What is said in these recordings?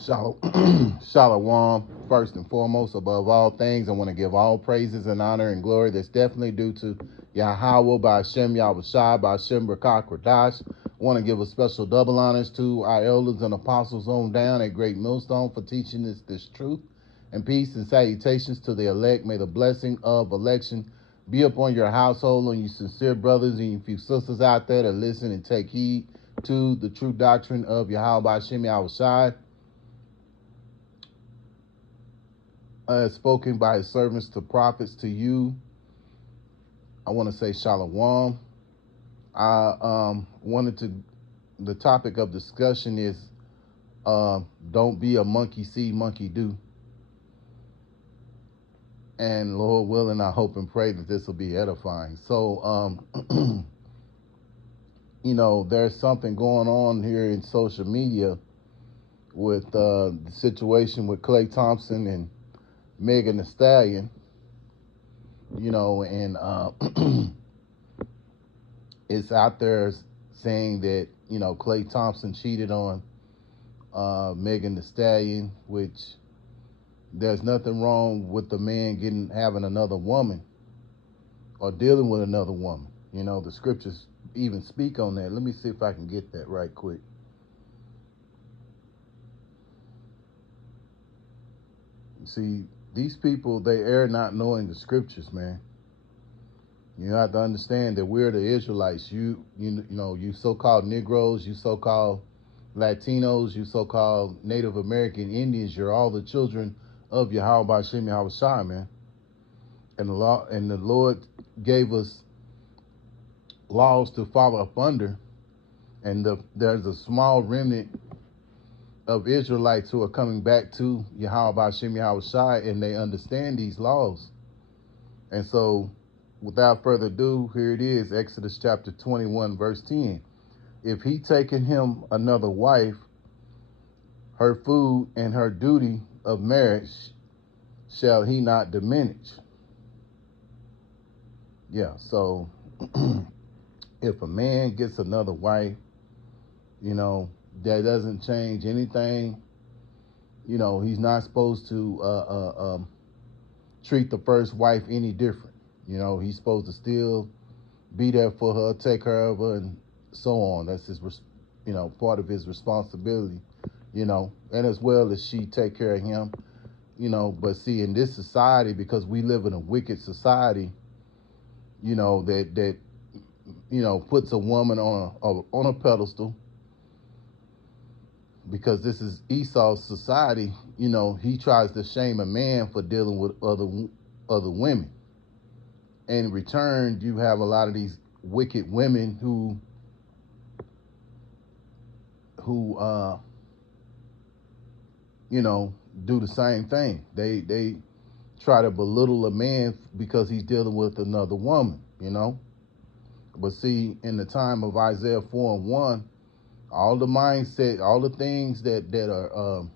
Shalom, first and foremost, above all things, I want to give all praises and honor and glory that's definitely due to Yahweh by Hashem Yahushai by Hashem Rakak Radash. I want to give a special double honors to our elders and apostles on down at Great Millstone for teaching us this truth. And peace and salutations to the elect. May the blessing of election be upon your household, on you sincere brothers and you few sisters out there that listen and take heed to the true doctrine of Yahweh by Hashem Yahushai. Spoken by his servants to prophets to you. I want to say shalom. The topic of discussion is don't be a monkey see, monkey do. And Lord willing, I hope and pray that this will be edifying. So, there's something going on here in social media with the situation with Clay Thompson and Megan Thee Stallion, and it's out there saying that, Clay Thompson cheated on Megan Thee Stallion, which there's nothing wrong with the man having another woman or dealing with another woman. The scriptures even speak on that. Let me see if I can get that right quick. See, these people, they err not knowing the scriptures, man. You have to understand that we're the Israelites. You so-called Negroes, you so-called Latinos, you so-called Native American Indians, you're all the children of Yahweh B'Shem Yahushai, man. And the Lord gave us laws to follow up under, and there's a small remnant of Israelites who are coming back to Yahweh B'Shem Yahushai, and they understand these laws. And so, without further ado, here it is, Exodus chapter 21, verse 10. If he taken him another wife, her food and her duty of marriage shall he not diminish. Yeah, so if a man gets another wife, that doesn't change anything. He's not supposed to treat the first wife any different. He's supposed to still be there for her, take care of her, and so on. That's his, part of his responsibility, and as well as she take care of him, But see, in this society, because we live in a wicked society, that puts a woman on a pedestal. Because this is Esau's society, he tries to shame a man for dealing with other women. And in return, you have a lot of these wicked women who do the same thing. They try to belittle a man because he's dealing with another woman, But see, in the time of Isaiah 4:1, all the mindset, all the things that are,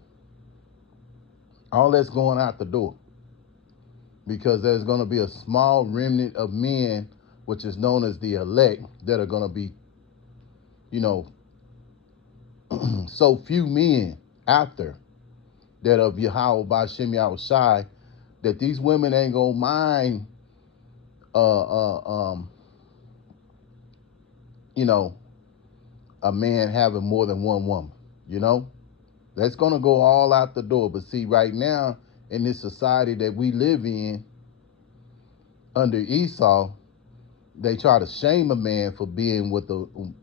all that's going out the door. Because there's going to be a small remnant of men, which is known as the elect, that are going to be, so few men out there that of Yahweh B'Shem Yahushai, that these women ain't going to mind, a man having more than one woman, That's going to go all out the door. But see, right now, in this society that we live in, under Esau, they try to shame a man for being with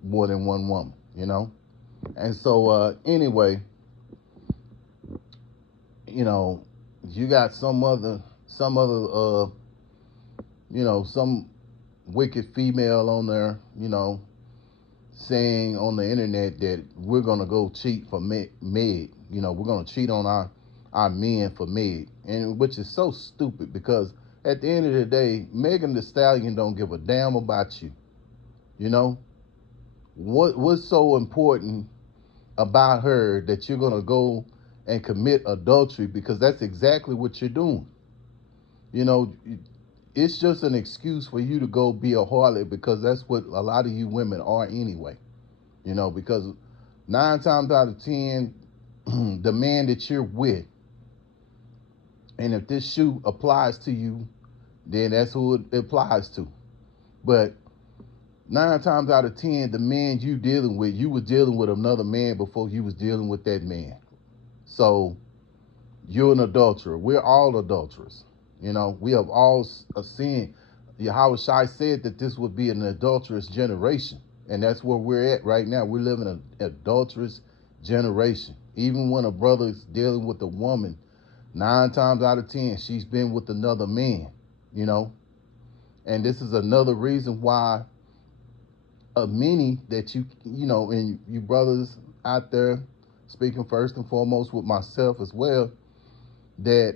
more than one woman, And so, anyway, you got some wicked female on there, saying on the internet that we're going to go cheat for Meg. We're going to cheat on our men for Meg. And which is so stupid, because at the end of the day, Megan Thee Stallion don't give a damn about you. What's so important about her that you're going to go and commit adultery? Because that's exactly what you're doing. It's just an excuse for you to go be a harlot, because that's what a lot of you women are anyway. Because 9 times out of 10, the man that you're with. And if this shoe applies to you, then that's who it applies to. But 9 times out of 10, the man you dealing with, you was dealing with another man before you was dealing with that man. So you're an adulterer. We're all adulterers. You know, we have all sinned. Yahweh Shai said that this would be an adulterous generation. And that's where we're at right now. We're living an adulterous generation. Even when a brother's dealing with a woman, 9 times out of 10, she's been with another man, you know. And this is another reason why many that you know, and you brothers out there, speaking first and foremost with myself as well, that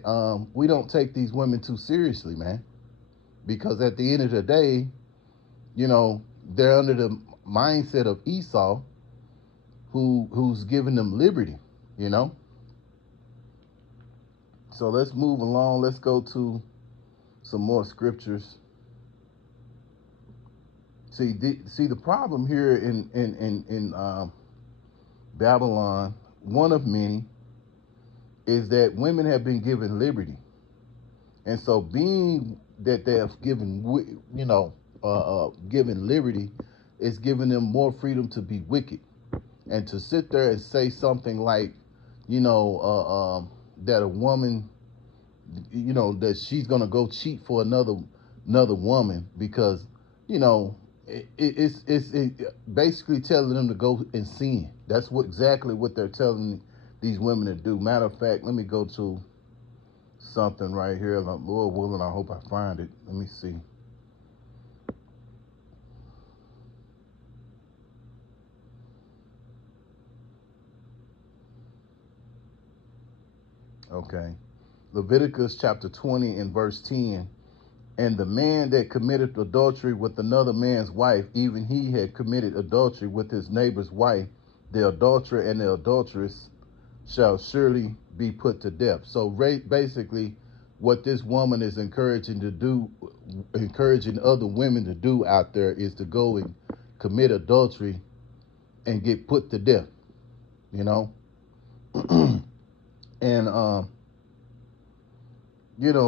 we don't take these women too seriously, man. Because at the end of the day, you know, they're under the mindset of Esau, who's giving them liberty, you know. So let's move along. Let's go to some more scriptures. See the problem here in Babylon, one of many, is that women have been given liberty, and so being that they have given, given liberty, is giving them more freedom to be wicked, and to sit there and say something like, that a woman, that she's gonna go cheat for another woman because, it's basically telling them to go and sin. That's exactly what they're telling these women to do. Matter of fact, let me go to something right here. Lord willing, I hope I find it. Let me see. Okay. Leviticus chapter 20 and verse 10. And the man that committed adultery with another man's wife, even he had committed adultery with his neighbor's wife. The adulterer and the adulteress shall surely be put to death. So basically, what this woman is encouraging other women to do out there, is to go and commit adultery and get put to death, and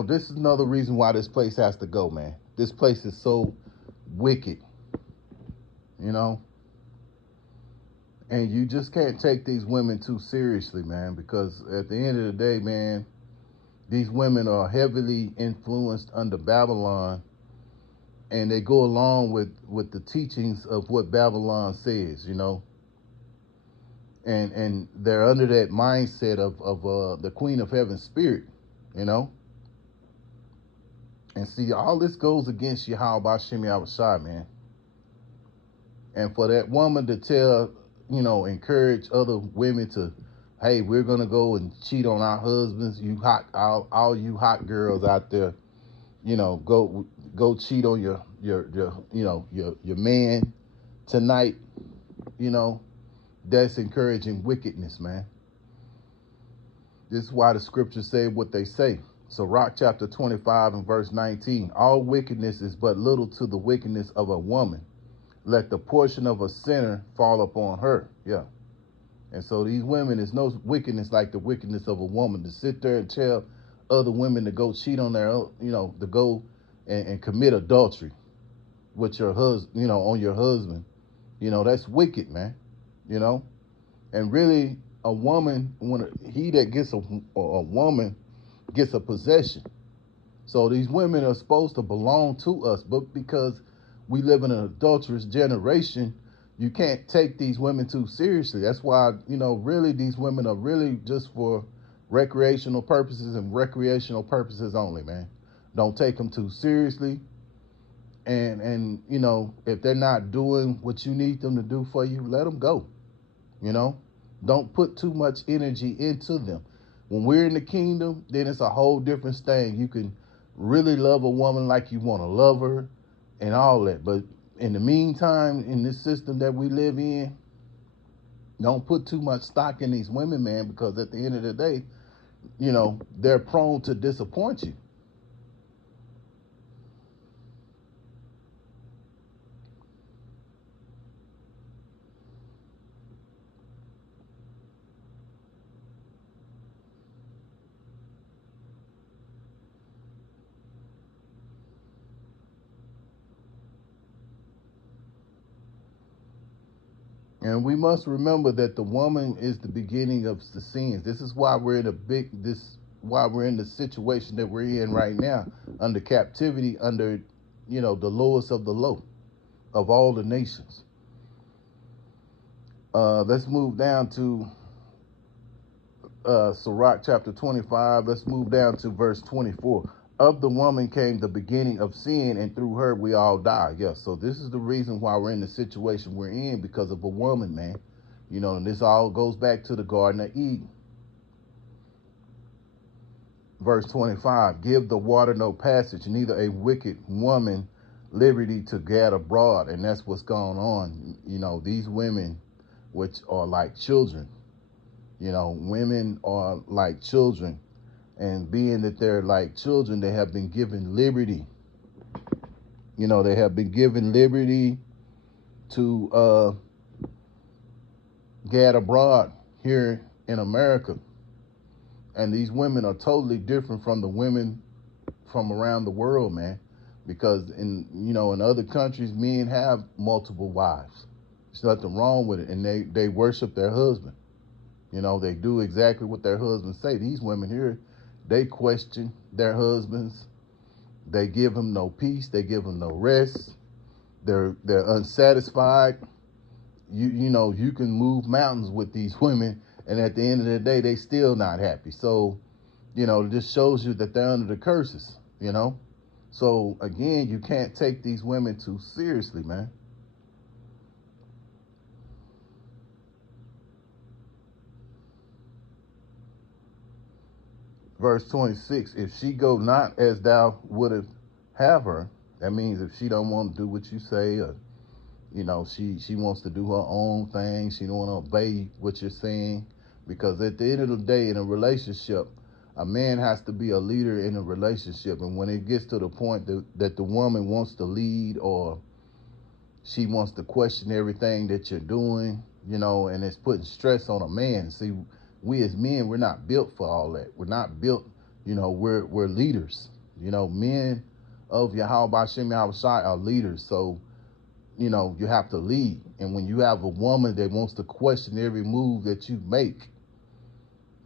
this is another reason why this place has to go, man. This place is so wicked, and you just can't take these women too seriously, man, because at the end of the day, man, these women are heavily influenced under Babylon, and they go along with the teachings of what Babylon says, and they're under that mindset of the Queen of Heaven's spirit, And see, all this goes against Yahweh Bashim Yahushai, man. And for that woman to tell, encourage other women to, hey, we're gonna go and cheat on our husbands. You all you hot girls out there, go cheat on your man tonight. That's encouraging wickedness, man. This is why the scriptures say what they say. Sirach chapter 25 and verse 19. All wickedness is but little to the wickedness of a woman. Let the portion of a sinner fall upon her. Yeah. And so these women, is no wickedness like the wickedness of a woman, to sit there and tell other women to go cheat on their, to go and commit adultery with your husband, on your husband. That's wicked, man. And really, a woman, when he that gets a woman gets a possession. So these women are supposed to belong to us, but because we live in an adulterous generation, you can't take these women too seriously. That's why, really these women are really just for recreational purposes and recreational purposes only, man. Don't take them too seriously. And if they're not doing what you need them to do for you, let them go. Don't put too much energy into them. When we're in the kingdom, then it's a whole different thing. You can really love a woman like you want to love her and all that. But in the meantime, in this system that we live in, don't put too much stock in these women, man, because at the end of the day, they're prone to disappoint you. And we must remember that the woman is the beginning of the sins. This is why we're in why we're in the situation that we're in right now, under captivity, under, the lowest of the low of all the nations. Let's move down to Sirach chapter 25. Let's move down to verse 24. Of the woman came the beginning of sin, and through her we all die. Yes, so this is the reason why we're in the situation we're in, because of a woman, man. And this all goes back to the Garden of Eden. Verse 25, give the water no passage, neither a wicked woman liberty to gad abroad. And that's what's going on. These women, which are like children, women are like children. And being that they're like children, they have been given liberty. They have been given liberty to gad abroad here in America. And these women are totally different from the women from around the world, man. Because in other countries, men have multiple wives. There's nothing wrong with it. And they worship their husband. They do exactly what their husbands say. These women here, they question their husbands. They give them no peace. They give them no rest. They're unsatisfied. You can move mountains with these women, and at the end of the day, they still not happy. So, it just shows you that they're under the curses, So, again, you can't take these women too seriously, man. Verse 26, if she go not as thou wouldst have her, that means if she don't want to do what you say, or, she wants to do her own thing, she don't want to obey what you're saying, because at the end of the day, in a relationship, a man has to be a leader in a relationship. And when it gets to the point that the woman wants to lead, or she wants to question everything that you're doing, and it's putting stress on a man. See, we as men, we're not built for all that. We're not built, we're leaders. Men of Yahweh Shem Yahushai are leaders. So, you have to lead. And when you have a woman that wants to question every move that you make,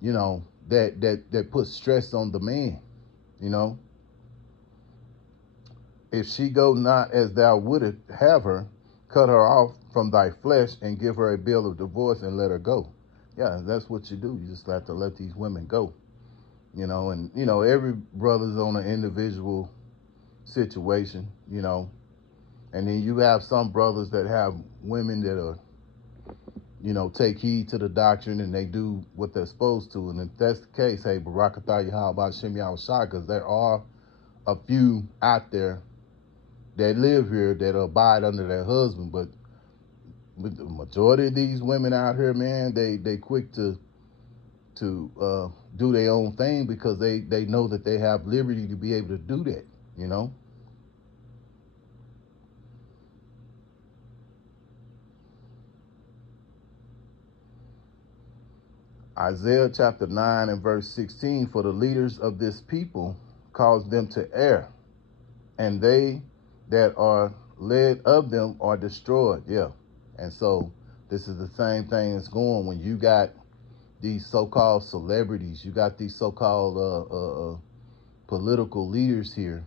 that puts stress on the man, If she go not as thou wouldst have her, cut her off from thy flesh and give her a bill of divorce and let her go. Yeah, that's what you do. You just have to let these women go. And every brother's on an individual situation, and then you have some brothers that have women that are, take heed to the doctrine and they do what they're supposed to. And if that's the case, hey, Barakatah Yahweh Shem Yahushai, because there are a few out there that live here that abide under their husband. But with the majority of these women out here, man, they quick to do their own thing, because they know that they have liberty to be able to do that, Isaiah chapter 9 and verse 16, for the leaders of this people cause them to err, and they that are led of them are destroyed. Yeah. And so this is the same thing that's going when you got these so-called celebrities, you got these so-called political leaders here,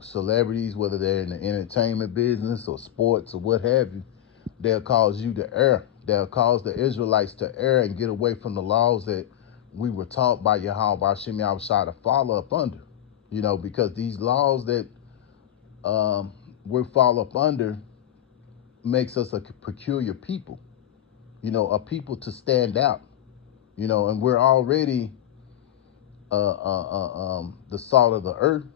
celebrities, whether they're in the entertainment business or sports or what have you, they'll cause you to err. They'll cause the Israelites to err and get away from the laws that we were taught by Yahweh Shem Yahushai to follow up under. Because these laws that we fall up under makes us a peculiar people, a people to stand out, and we're already the salt of the earth,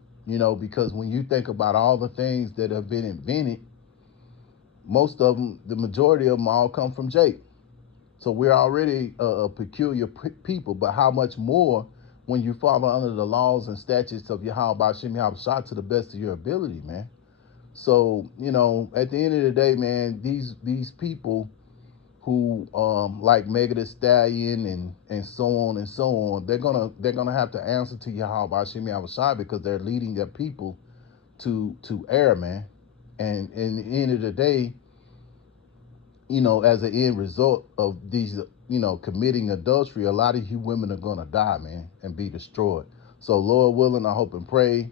because when you think about all the things that have been invented, most of them, the majority of them all come from Jake. So we're already a peculiar people, but how much more when you follow under the laws and statutes of Yahweh Shem Yahushai to the best of your ability, man. So, at the end of the day, man, these people who like Megan Thee Stallion and so on and so on, they're gonna have to answer to Yahweh Shem Yahushai, because they're leading their people to err, man. And in the end of the day, as an end result of these, committing adultery, a lot of you women are going to die, man, and be destroyed. So, Lord willing, I hope and pray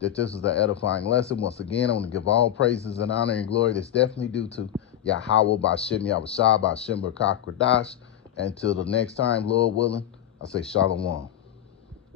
that this is an edifying lesson. Once again, I want to give all praises and honor and glory that's definitely due to Yahweh Bashem Yahushua Bashem Barakakradash. Until the next time, Lord willing, I say Shalom.